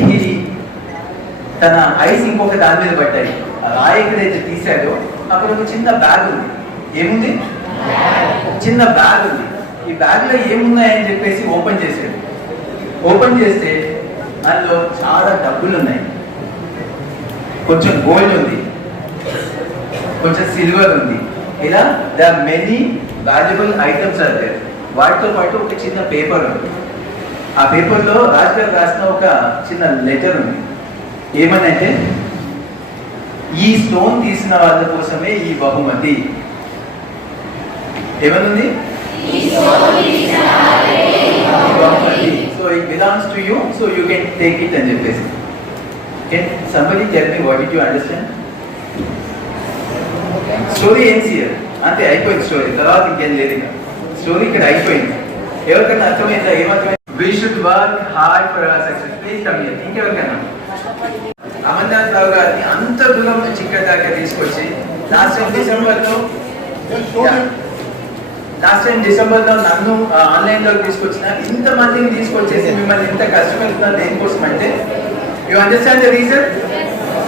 తన ఐస్ ఇంకొక దాని మీద పడ్డాయి. ఆ రాయి ఎక్కడైతే తీసాడో అక్కడ ఒక చిన్న బ్యాగ్ ఉంది. ఏముంది? చిన్న బ్యాగ్ ఉంది. ఈ బ్యాగ్ లో ఏమున్నాయని చెప్పేసి ఓపెన్ చేశాడు. ఓపెన్ చేస్తే అందులో చాలా డబ్బులు ఉన్నాయి. కొంచెం గోల్డ్ ఉంది, కొంచెం సిల్వర్ ఉంది. ఇలా the many valuable items are there. వాటితో పాటు ఒక చిన్న పేపర్ ఉంది. ఆ పేపర్లో రాజుగారు రాసిన ఒక చిన్న లెటర్ ఉంది. ఏమనంటే, ఈ స్టోన్ తీసిన వాళ్ళ కోసమే ఈ బహుమతి. ఏమనుంది? బహుమతి. So it belongs to you, so you can take it అని చెప్పేసి. Can somebody tell me what did you understand? Story ఏం చేయరు అంతే, అయిపోయింది స్టోరీ. తర్వాత ఇంకేం లేదు. స్టోరీ ఇక్కడ అయిపోయింది. ఎవరికైనా అర్థమైందా? ఏమర్థమైంది? We should work hard for our success. Please come here. ఇంకెవరికైనా? అమర్నాథ్ రావు గారిని అంత దూరం నుంచి ఇక్కడ దాకా తీసుకొచ్చి లాస్ట్ టైం డిసెంబర్లో నన్ను ఆన్లైన్లో తీసుకొచ్చిన ఇంతమందిని తీసుకొచ్చేసి మిమ్మల్ని ఇంత కష్టపెడుతున్నారు దేనికోసం అంటే, you understand the reason?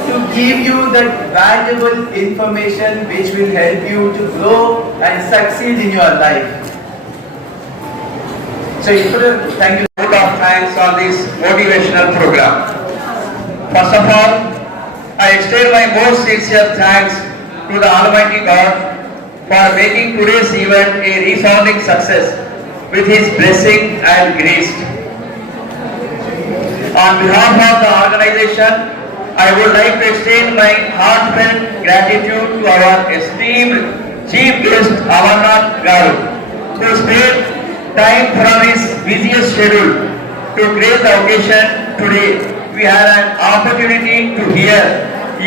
To give you that valuable information which will help you to grow and succeed in your life. So, thank you. Vote of thanks on this motivational program. First of all, I extend my most sincere thanks to the Almighty God for making today's event a resounding success with His blessing and grace. On behalf of the organization, I would like to extend my heartfelt gratitude to our esteemed Chief Guest Amarnath Garu, who spared time from his busiest schedule to grace the occasion today. We had an opportunity to hear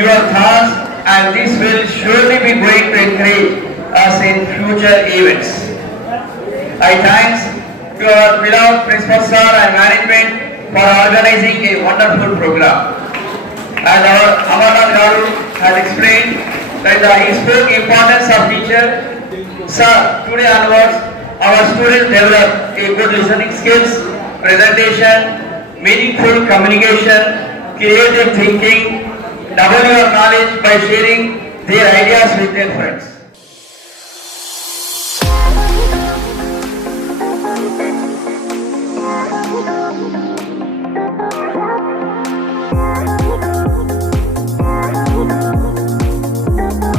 your thoughts, and this will surely be going to encourage us in future events. I thanks to our beloved Principal Sir and management for organizing a wonderful program. As our Amarnath Garu has explained that he spoke importance of teacher. Sir, today onwards, our students develop a good listening skills, presentation, meaningful communication, creative thinking, double your knowledge by sharing their ideas with their friends.